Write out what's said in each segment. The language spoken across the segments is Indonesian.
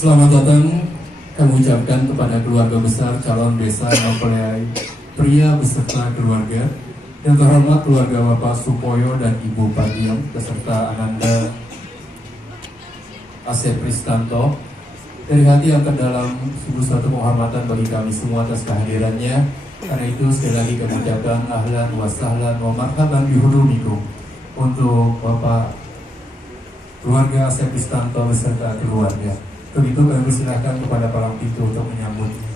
Selamat datang kami ucapkan kepada keluarga besar calon desa mempelai pria beserta keluarga. Yang terhormat keluarga Bapak Supoyo dan Ibu Padiem beserta Ananda Asep Pristanto. Dari hati yang terdalam sungguh suatu penghormatan bagi kami semua atas kehadirannya. Karena itu sekali lagi kami ucapkan ahlan wa sahlan wa marhaban bihudumikum untuk Bapak keluarga Asep Pristanto beserta keluarga. Begitu kami persilahkan kepada palang pintu untuk menyambutnya.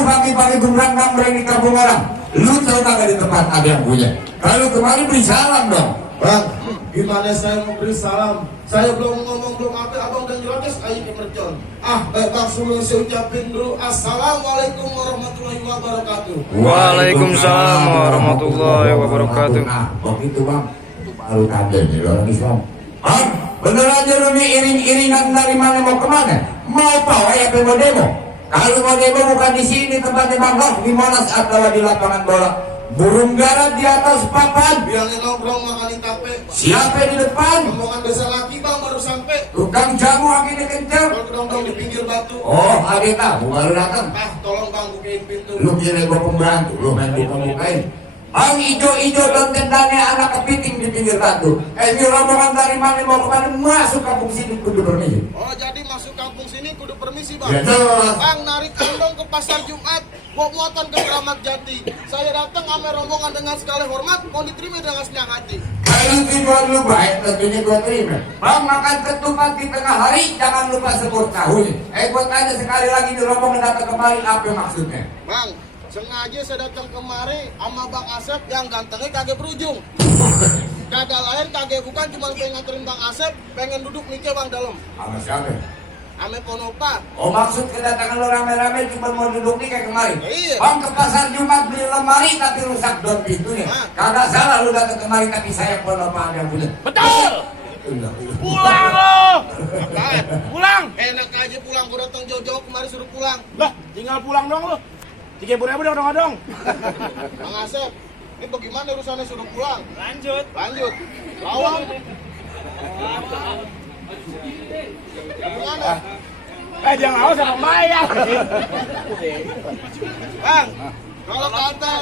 Pagi-pagi gumrang di kampung orang, lu tahu kagak di tempat ada yang punya? Kalau kemarin beri salam dong, Bang. Gimana saya mau beri salam? Saya belum ngomong belum apa, abang dan jelas ayo ke mercon. Bang sebelum saya ucapin dulu, assalamualaikum warahmatullahi wabarakatuh. Waalaikumsalam warahmatullahi wabarakatuh. Nah, begitu bang, itu baru kaget nih orang Islam. Bang, bener aja lu nih iring-iringan dari mana mau kemana? Mau pawai apa mau demo? Kalau mau demo bukan di sini tempatnya Bang Hok, di Monas atau di lapangan bola. Burung garat di atas papan. Bilangin nongkrong makan tape. Siapa di depan? Rombongan desa laki bang baru sampai. Tukang jamu anginnya kencang. Kalau kedong-dong di pinggir batu. Oh, ada tamu baru datang. Tolong bang bukain pintu. Lu kira gua pembantu, lu main buka-bukain. Bang ijo-ijo dan tendanya anak kepiting di pinggir batu. Ini rombongan dari mana mau kemana masuk kampung sini kudu permisi. Oh jadi masuk kampung sini kudu permisi bang. Ya jelas. Bang narik kandong ke pasar Jumat, bawa muatan ke Keramat Jati. Saya datang sama rombongan dengan segala hormat, mau diterima dengan senang hati. Kalau tujuan lu baik tentunya gua terima. Bang makan ketupat di tengah hari jangan lupa sebut tahunya. Gua tanya sekali lagi di rombongan datang kemarin apa maksudnya? Bang, sengaja saya datang kemari sama Bang Asep yang gantengnya kagak berujung. Kagak lain kagak bukan cuma pengen nganterin Bang Asep, pengen duduk nikah bang dalam. Sama siapa? Ame Ponopa. Oh maksud kedatangan lo rame-rame cuma mau duduk nih kayak kemarin? Iya. Bang ke pasar Jumat beli lemari tapi rusak don pintunya. Kagak salah lu datang kemari tapi saya Ponopa ada punya. Betul. Pulang lo. Pulang. Enak aja pulang, gua datang jauh-jauh kemari suruh pulang. Lah, tinggal pulang dong lo. 30.000 dong. Bang Asep, ini bagaimana urusannya suruh pulang? Lanjut. Lawang. Gimana? Jangan awas sama bayar. Bang, kalau kata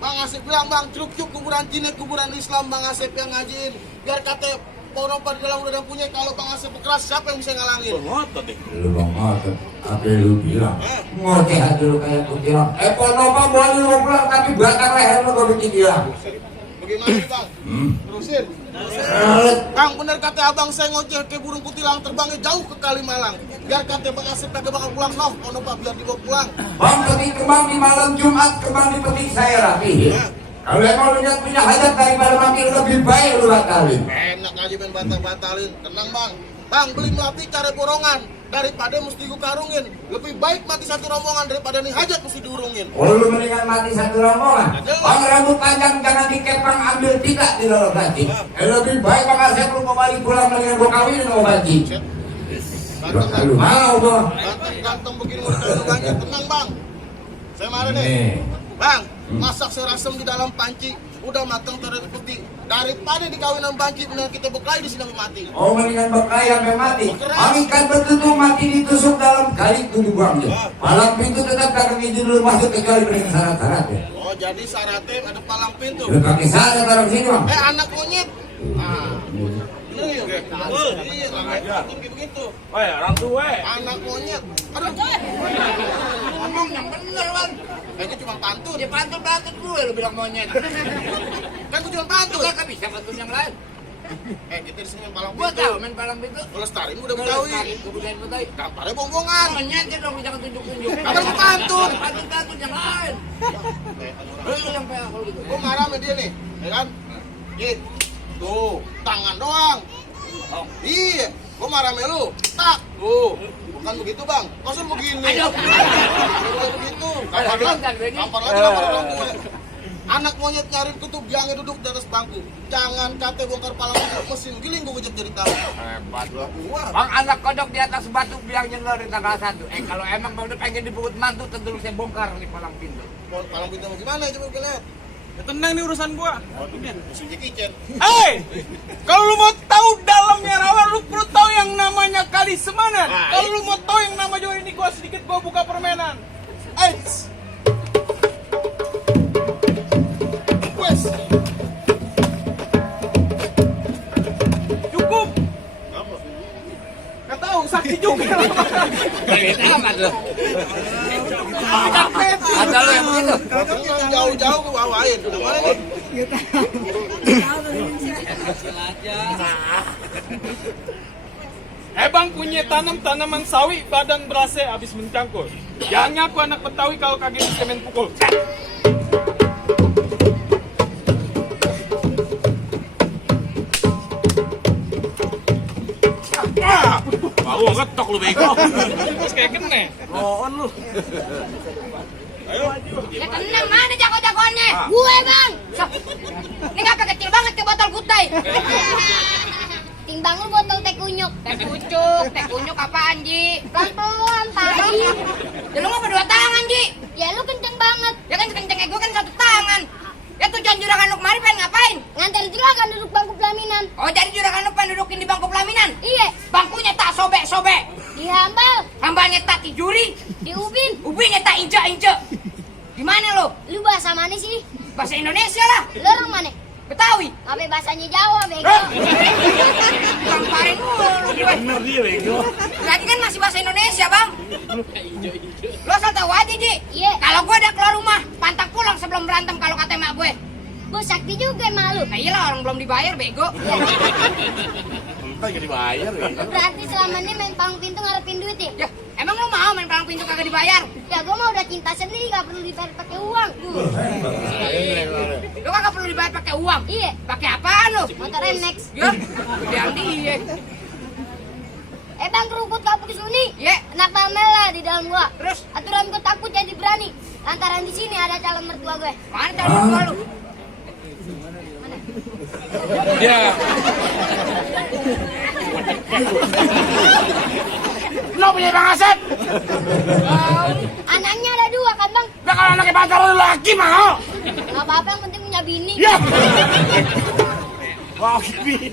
Bang Asep bilang bang, cuk kuburan Cina, kuburan Islam Bang Asep yang ngajiin. Biar kata Ponopa di dalam udah punya, kalau Bang Asep keras siapa yang bisa ngalangin? Ngotot deh. Lu bang ngotot, apa lu bilang? Ngoceh aja lu kayak kutilang. Ponopa boleh lu pulang tapi batang leher lu gak bikin dia. Bagaimana nih bang? Terusin. Bang bener kata abang saya ngoceh ke burung kutilang terbangnya jauh ke Kalimalang. Biar kata Bang Asep kagak bakal pulang noh, Ponopa biar dibawa pulang. Bang petik kembang di malam Jumat, kembang di petik saya rapi. Kalau emang lu punya hajat daripada mati lebih baik lu batalin. Enak aja main batalin. Tenang bang. Bang beli melati cara borongan daripada mesti gua karungin. Lebih baik mati satu rombongan daripada nih hajat mesti diurungin. Oh lu mendingan mati satu rombongan. Bang rambut panjang jangan dikepang ambil tidak di dalam ganti. Lebih baik Bang Asep lu mau balik pulang mendingan gua kawin mau ganti. Lu mau bang? Ganteng begini mau dikandungannya. Tenang bang. Saya marah nih. Bang, masak serasem di dalam panci, udah matang taruh di peti. Daripada dikawin sama panci, benar kita berkelahi di sini mati. Oh mendingan berkelahi sampai mati. Ikan betutu mati ditusuk dalam kali itu dibuangnya. Palang pintu tetap kagak izin dulu masuk ke kali dengan syarat-syaratnya. Oh jadi syaratnya ada palang pintu. Lu pakai syarat taruh sini bang. Anak monyet. Bener ya? Iya, kayak begitu. Orang tua. Anak monyet. Aduh. Ngomong yang bener bang. Kayaknya cuma pantun. Ya pantun gue lu bilang monyet. Kan gue cuma pantun. Lu kan bisa pantun yang lain. Kita di sini palang Gua pintu. tahu main palang pintu. Lestariin udah Betawi. Kebudayaan Betawi. Daftarnya bongbongan. Monyet dong jangan tunjuk-tunjuk. Kan pantun. Pantun yang lain. Lu yang PA kalau gitu. Gue marah sama dia nih, ya kan? Git. Tuh, tangan doang. Iya, gua marah sama lu. Tak, tuh. Bukan begitu, Bang. Masa begini? Aduh. Bukan begitu. Gampar lagi, gampar lagi. Anak monyet nyari kutub yang duduk di atas bangku. Jangan kate bongkar pala mesin giling gua ucap jadi tahu. Hebat lo. Wah. Bang anak kodok di atas batu biangnya ngeluarin tanggal 1. Kalau emang bang udah pengen dibungkut mantu, tentu saya bongkar nih palang pintu. Palang pintu mau gimana? Coba kita lihat. Ya tenang nih urusan gua. Mesin kitchen. Hei, kalau lu mau tahu dalamnya rawa, lu perlu tahu yang namanya kali semanan. Kalau lu mau tahu yang nama Joy ini, gua sedikit gua buka permainan. Eits. Wes. Cukup. Gak tahu, sakit juga. Kalian amat lo. Capek. Ada lo yang begitu. Yang jauh-jauh gua bawain. Udah mana nih? Bang punya tanam tanaman sawi badan berase habis mencangkul. Jangan ngaku anak Betawi kalau kaget semen pukul. Baru ngetok lu bego. Terus kayak kene. Roon lu. Ya tenang, mana jago-jagoannya? Gue bang. Ini ngapa kecil banget ke botol kutai? Timbang lu botol teh kunyuk. Teh kunyuk apaan Ji? Pelan-pelan tadi. Ya lu ngapa 2 tangan Ji? Ya lu kenceng banget. Ya kan kencengnya gue kan 1 tangan. Ya tujuan juragan lu kemarin pengen ngapain? Nganter juragan duduk bangku pelaminan. Oh jadi juragan lu pengen dudukin di bangku pelaminan? Iya. Bangkunya tak sobek-sobek. Dihambal. Hambalnya tak tijuri. Diubin. Ubinnya tak injek-injek. Gimana lo? Lu bahasa mana sih? Bahasa Indonesia lah. Lu orang mana? Betawi. Apa bahasanya Jawa, bego? Gamparin mulu gue. Bener dia bego. Berarti kan masih bahasa Indonesia, Bang. Lo asal tahu aja, Ji. Iya. Kalau gue udah keluar rumah, pantang pulang sebelum berantem kalau kata emak gue. Gue sakti juga malu. Nah iyalah orang belum dibayar, bego. Iya. Entar gak dibayar ya. Berarti selama ini main palang pintu ngarepin duit ya? Ya, emang lo mau main palang pintu kagak dibayar? Ya gue mah udah cinta sendiri, gak perlu dibayar pakai uang. Lo kagak perlu dibayar pakai uang? Iya. Pakai apaan lo? Motor MX. Ya, yang dia. Bang, kerukut kapuk di sini. Iya. Kenapa melah di dalam gua? Terus? Aturan gua takut jadi berani. Lantaran di sini ada calon mertua gue. Mana calon mertua lu? Ya. Lo punya Bang Asep? Anaknya ada 2 kan bang? Udah kalau anaknya pacar lu lagi mau? Gak apa-apa, yang penting punya bini. Ya. Wah, gini.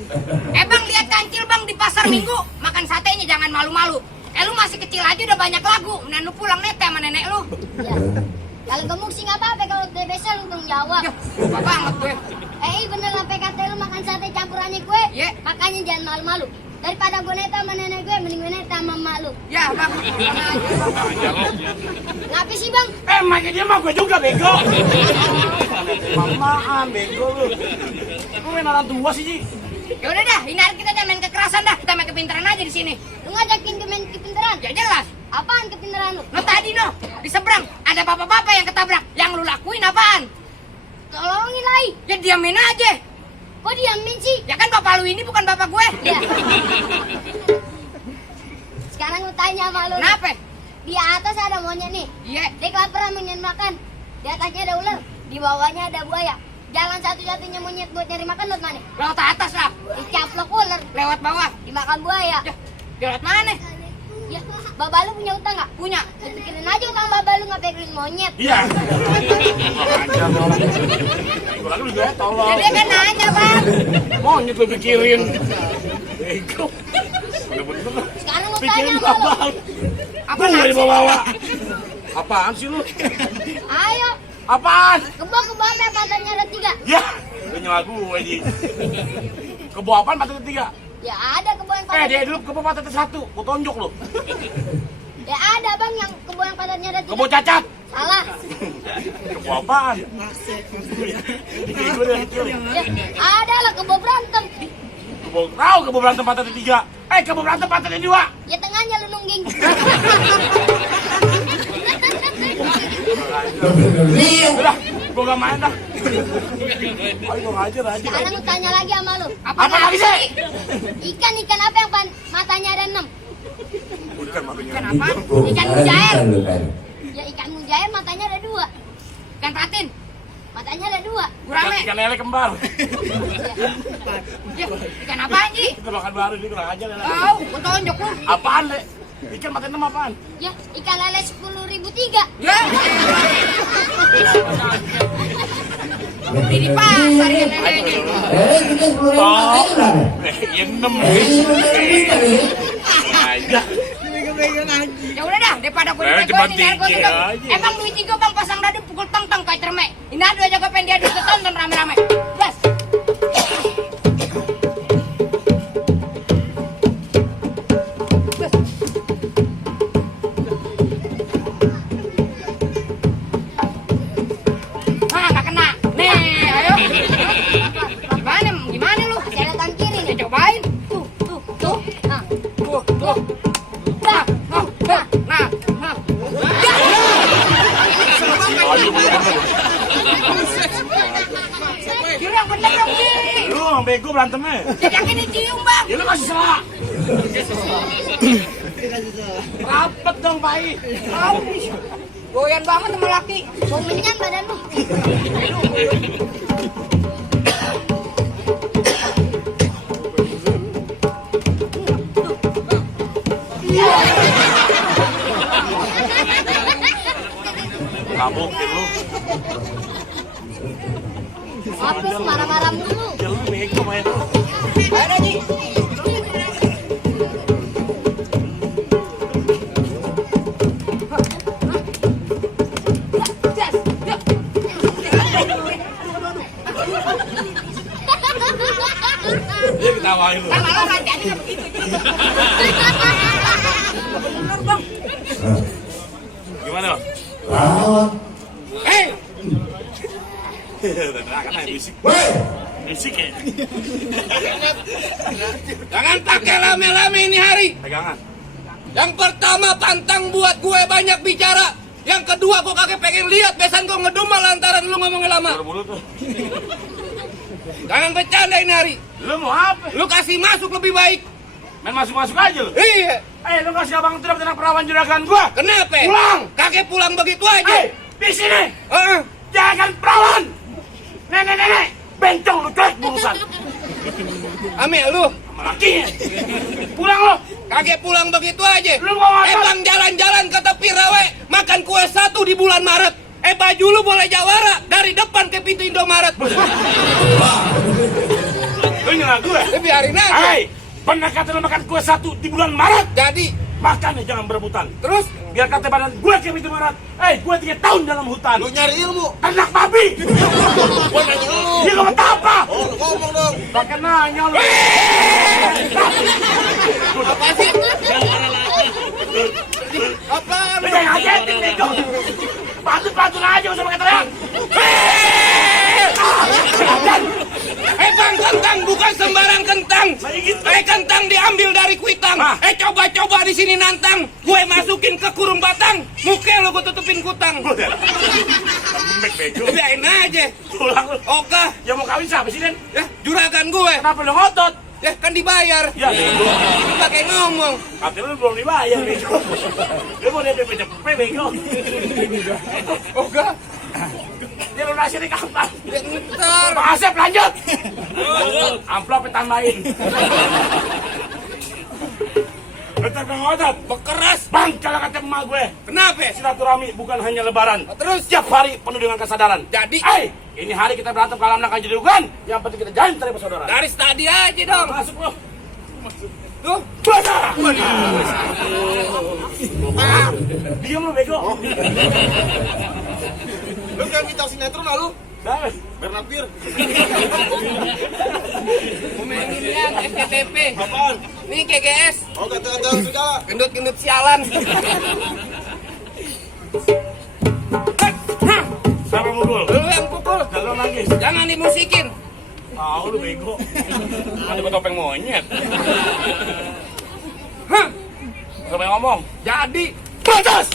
Bang, lihat kancil bang di pasar minggu. Makan satenya jangan malu-malu. Lu masih kecil aja udah banyak lagu. Mending lu pulang nete sama nenek lu. Ya. Kalau gemuk sih nggak apa-apa, kalau TBC lu tanggung jawab. Lupa banget gue. Bener sampai kata lu makan sate campurannya gue. Iya. Makanya jangan malu-malu. Daripada gue neta sama nenek gue, mending gue neta sama emak lu. Ya bang. Ngapa sih bang? Makanya dia mah gue juga bego. Mamaan bego lu. Lu main orang tua sih, Ji. Ya udah dah, ini hari kita jangan main kekerasan dah. Kita main kepintaran aja di sini. Lu ngajakin ke main kepintaran? Ya jelas. Apaan kepintaran lu? Lo tadi no, di seberang ada bapak-bapak yang ketabrak. Yang lu lakuin apaan? Tolongin lai. Ya diamin aja. Kok diamin sih? Ya kan bapak lu ini bukan bapak gue. Ya. Sekarang lu tanya sama lu. Kenapa? Di atas ada monyet nih. Iya. Dia kelaparan pengen makan. Di atasnya ada ular. Di bawahnya ada buaya. Jalan satu-satunya monyet buat nyari makan lewat mana? Lewat atas lah. Dicaplok ular. Lewat bawah. Dimakan buaya. Ya. Lewat mana? Ya, Baba lu punya utang nggak? Punya. Pikirin aja utang Baba lu nggak pikirin monyet. Iya. Gua lu juga tolong. Jadi kan nanya bang. Monyet lu pikirin. Bego. Sekarang lu tanya Pikirin sama lu. babal. Apa Gua nggak dibawa. Apaan sih lu? Ayo. Apaan? Kebun sampai patahnya ada 3. Ya. Lu nyala gue, Ji. Kebo apaan patah 3? Ya ada kebun yang patahnya. Dia dulu kebo patah 1. Gua tonjok lu. Ya ada bang yang kebun yang patahnya ada 3. Kebo cacat. Salah. Kebo apaan? Gue dari kecil. Ya, ada lah kebun berantem. Kebo berantem patah 3. Kebo berantem patah 2. Ya tengahnya lu nungging. Nih, Udah. Gua gak main dah. Ayo gua ngajar aja. Sekarang gue tanya lagi sama lu. Apa Apa lagi sih? Ikan apa yang matanya ada 6? Bukan makanya. Ikan apa? Ikan mujair. Lu kan. Ya ikan mujair matanya ada 2. Ikan patin. Matanya ada 2. Gurame. Ikan lele kembar. Ya, ikan apaan, Ji? Kita makan baru ini kurang aja lele. Tahu, gua tonjok lu. Apaan, Le? Ikan mati 6 apaan? Ya ikan lele 10.003. Ya. Di pasar ikan lelenya. Kita 10.000 aja lah. Yang 6. Aja. Ya udah dah, daripada gue cuma dipegoin gue tiga gitu. aja. Emang duit 3 bang pasang dadu pukul tang-tang kayak cermek. Ini adu aja gue pengen diadu tonton rame-rame. Gas. Ah, nggak kena. Nih, ayo. Gimana lu? Masih ada tangan kiri nih. Ya, cobain. Tuh. Nah. Tuh. Nah. Kira yang bener dong, Ji. Lu yang bego berantemnya. Jadi yang ini cium, Bang. Ya lu kasih salah. Rapet dong, Pai. Tahu nih. Goyan banget sama laki. Mau menyan badan lu. Kabukin lu. Apa lu marah-marah mulu? Ya lu bego main lu. Ada, Ji. Dia ketawain lu. Kan malah rajanya begitu. Bener, Bang. Gimana? Lawan. Hei, Kan aja bisik. Woi. Bisik ya. Jangan pakai lame-lame ini hari. Pegangan. Yang pertama pantang buat gue banyak bicara. Yang kedua gue kagak pengen lihat besan gue ngedumel lantaran lu ngomongnya lama. Mulut tuh. Jangan bercanda ini hari. Lu mau apa? Lu kasih masuk lebih baik. Main masuk-masuk aja lu. Iya. Lu kasih abang tidak tenang perawan juragan gua. Kenapa? Pulang. Kakek pulang begitu aja. Di sini. Heeh. Jangan perawan. Nenek. Bencong lu cuek burusan. Ame lu. Sama lakinya. Pulang lu. Kakek pulang begitu aja. Lu mau apa? Bang jalan-jalan ke tepi rawe. Makan kue 1 di bulan Maret. Baju lu boleh jawara. Dari depan ke pintu Indomaret. Lu nyala gue. Biarin aja. Pernah kata lu makan kue 1 di bulan Maret? Jadi, Makan ya jangan berebutan. terus Biar kata badan gue ke pintu Maret. Gue 3 tahun dalam hutan. Lu nyari ilmu. Anak babi. Gua nanya lu. Dia ngomong apa? Oh, lu ngomong dong. Pakai nanya lu. apa sih? Apa? Lu jangan ngagetin bego. Pantun aja usah pakai teriak. Bang, kentang bukan sembarang kentang. Kentang diambil dari kuitang. Coba-coba di sini nantang. Gue masukin ke kurung batang. Muka lo gue tutupin kutang. Lembek bego. Biarin aja. Pulang lu. Oke. Ya mau kawin siapa sih, Den? Ya, juragan gue. Kenapa lu ngotot? Ya, kan dibayar. Ya bego. Lu pakai ngomong. Katanya lu belum dibayar bego. Lu mau DP cepet bego. Oke. Dia lunasi kapan? Ya, ntar. Bang Asep lanjut. Amplopnya tambahin. Bentar Bang Otot. Bekeras. Bang, kalau kata emak gue, Kenapa? silaturahmi bukan hanya lebaran. Terus? Setiap hari penuh dengan kesadaran. Jadi? Ini hari kita berantem kalau anak aja bukan. Yang penting kita jalan cari bersaudara. Dari tadi aja dong. Masuk lo. Tuh. Basah. Diam lo bego. Lu kan kita sinetron lalu. Dah. Bernard Bir. Pemainnya FKTP. Apaan? Ini KGS. Oh, kata-kata segala. Gendut-gendut sialan. Siapa mukul? Lu yang pukul. Kalau lagi. Jangan dimusikin. Tahu lu bego. Ada topeng monyet. Siapa yang ngomong? Jadi. Batas.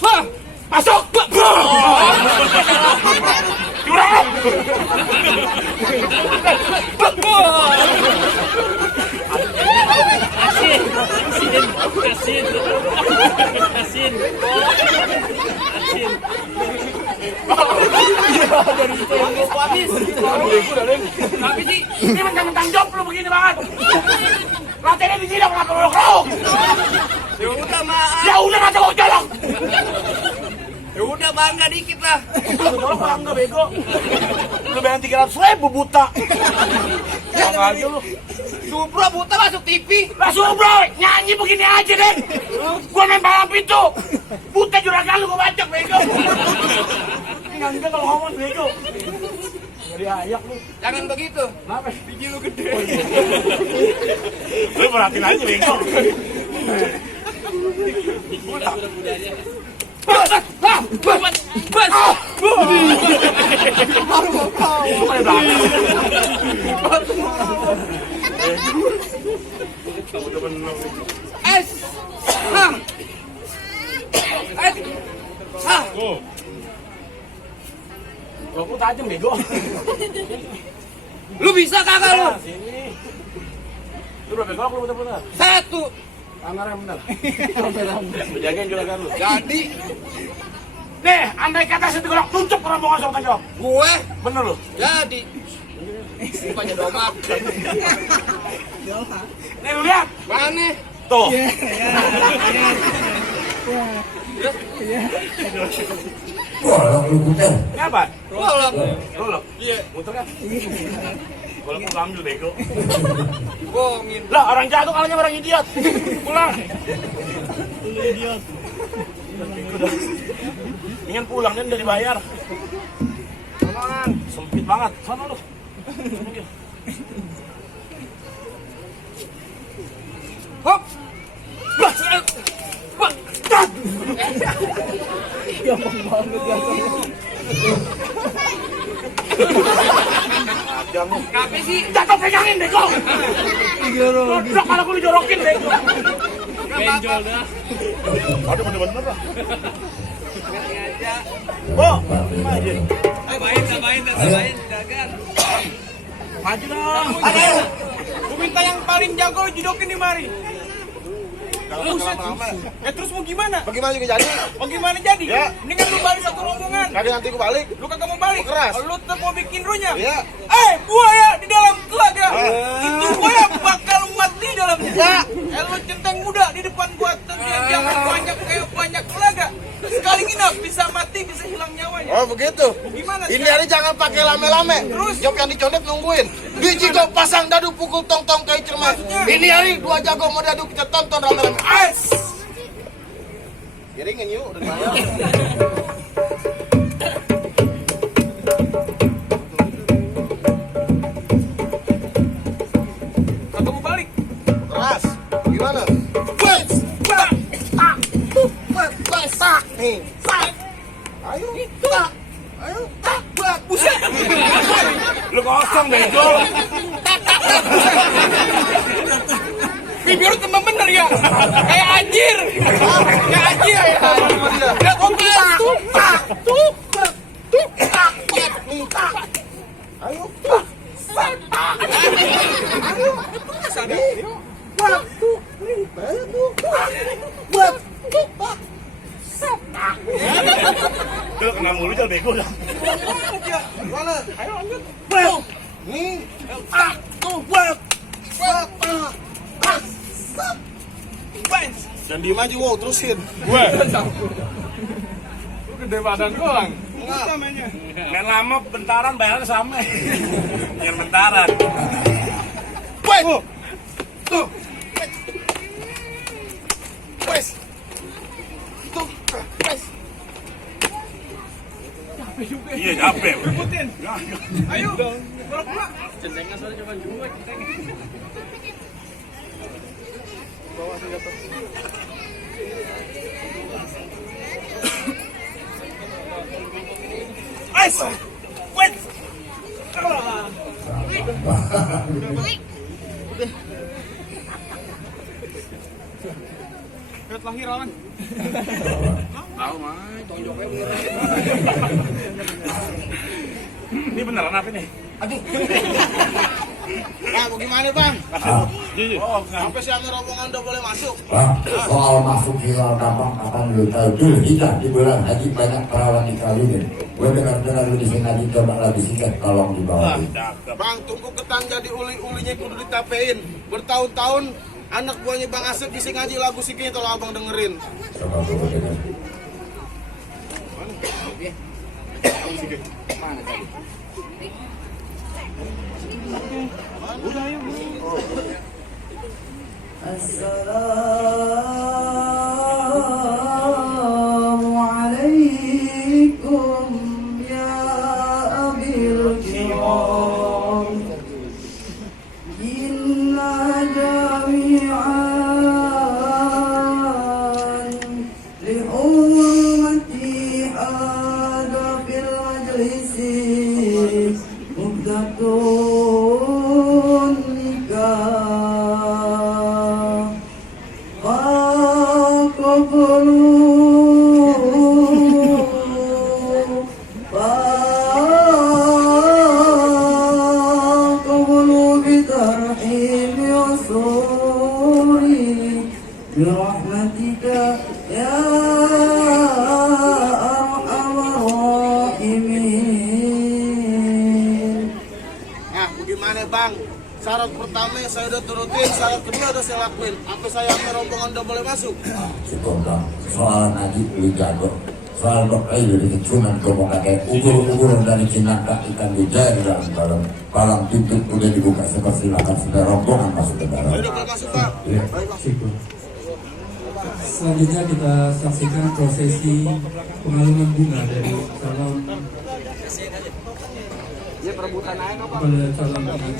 Masuk. curang Tapi sih, ini mentang-mentang job lu begini banget. Latihannya di sini kenapa lu kerok? Ya udah maaf. Ya udah masa gua colok. Ya udah bangga dikit lah. Lu colok bangga bego. Lu bayar 300.000 buta. Bangga aja lu. Supro buta masuk TV. Lah bro, nyanyi begini aja deh. Gua main balap itu. Buta juragan lu gua bacok bego. Nyanyi kalau ngomong bego. Jadi ayak lu. Jangan begitu. Kenapa? Biji lu gede. Lu perhatiin aja bego. Lu tajam bego. Lu bisa kagak lu? Sini. Lu berapa golok lu putar-putar? 1. Anggar yang benar. Lu jagain juragan lu. Jadi Nih, andai kata satu golok tutup rombongan sama jawab. gue Bener lu? jadi rupanya domak. Nih lu lihat. Mana? Tuh. Golok lu puter. Ini apa? Golok. Golok. Iya. Muter kan? Golok lu ambil bego. Bohongin. Lah orang jago kalahnya orang idiot. Pulang. Lu idiot. Ingin pulang dan udah dibayar. Pulangan. Sempit banget. Sana lu. Hop. Tapi sih Jatuh pegangin bego. Goblok malah gue dijorokin bego. benjol dah. Aduh bener-bener lah. Oh, maju. Tambahin, dagan. Maju dong. Ayo, gue minta yang paling jago judokin di mari. Buset. Terus mau gimana? Bagaimana juga jadi? Mau gimana jadi? Ya. Mendingan lu balik satu rombongan. Tadi nanti gue balik. Lu kagak mau balik? Keras. Lu tetap mau bikin runya? Iya. Buaya di dalam telaga. Itu buaya bakal muat di dalamnya. Ya. Lu centeng muda di depan gua jangan banyak telaga. Sekali nginap bisa mati, bisa hilang nyawanya. Oh begitu. Gimana? Ini hari jangan pakai lame-lame. Terus? Job yang dicondet nungguin. Biji kau pasang dadu pukul tong-tong kayak cermin. Maksudnya? Ini hari 2 jago mau dadu kita tonton rame-rame. Kiringin yuk udah bayar. Kagak mau balik. Keras. Gimana? Nih. Ayo. Ayo. Buset. Lu kosong bego. Bibir lu tembem bener ya. Kayak anjir. Kayak anjir ya. Udah kompas. Ayo. Lu kena mulu aja bego dah. Mana? Ayo lanjut. Nih. Dan diem aja, wow, terusin. Gue. Lu gede badan doang. Main lama bentaran bayarnya sama. Biar bentaran. Tuh. Wes. Tuh. Wes. Iya capek. Ayo. Golok pula. Ice. Wait. Lihat lahir lawan. Tahu mah, tonjoknya Ini beneran apa nih? Aduh. Nah, bagaimana bang? Ah, Sampai si ame rombongan udah boleh masuk. Bang, soal masuk hilal kampung akan lu tahu dulu hijab di bulan haji banyak perawan dikawinin. Gue dengar-dengar lu di sini lagi coba lagi sikat tolong dibawain. Bang, tunggu ketan jadi uli-ulinya kudu ditapein. Bertahun-tahun anak buahnya Bang Asep isi ngaji lagu sikit kalau abang dengerin. Coba gue dengar. Assalamualaikum ya abil kiram inna jami'an li hurmati hada fil majlisi mubdatun nikah برحمتك يا أرحم الراحمين. Nah, bagaimana bang? Syarat pertama saya udah turutin, syarat kedua udah saya lakuin. Sampai saya ame rombongan udah boleh masuk. Cukup bang, soal ngaji lu jago. Soal berkait dari kecuman gue mau pakai ukur-ukur dari Cinangka ikan dijaya di dalam dalam palang pintu udah dibuka silakan sudah rombongan masuk ke dalam. Saya udah boleh masuk bang. Iya. Baik bang. Syukur. Selanjutnya kita saksikan prosesi pengaluman bunga dari calon Ya perebutan aja, Pak. kepada calon pengantin.